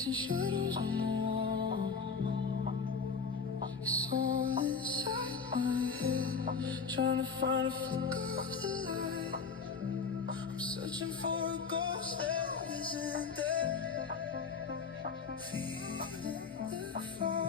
chasing shadows on the wall. It's all inside my head, trying to find a flicker of the light. I'm searching for a ghost that isn't there. Feeling the fire.